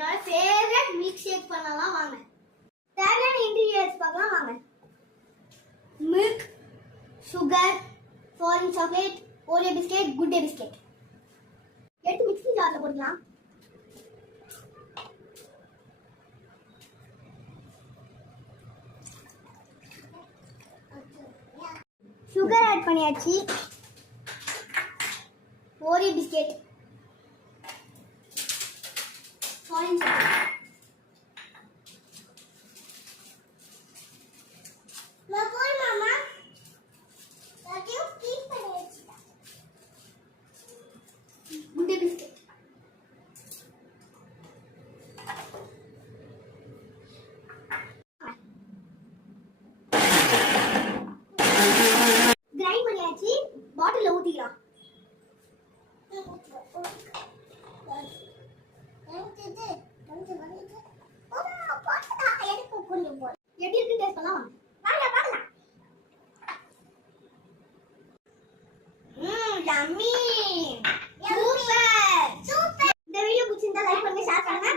என்னோட favourite milk shake பண்ணலாம் வாங்க. தேவையான இன்கிரிடியன்ட்ஸ் பார்க்கலாம் வாங்க. Milk, sugar, foreign chocolate, Oreo biscuit, good day biscuit. எடுத்து மிக்ஸிங் ஜார்ல போடலாம். சுகர் ஆட் பண்ணியாச்சு. Oreo biscuit, foreign chocolate, good day biscuit. Grind பண்ணியாச்சு. பாட்டில்ல ஊத்திக்கலாம். எப்படி இருக்கு டேஸ்ட் பண்ணலாம் வாங்க பார்க்கலாம். Yummy super super. இந்த வீடியோ பிடிச்சிருந்தா லைக் பண்ணுங்க, ஷேர் பண்ணுங்க.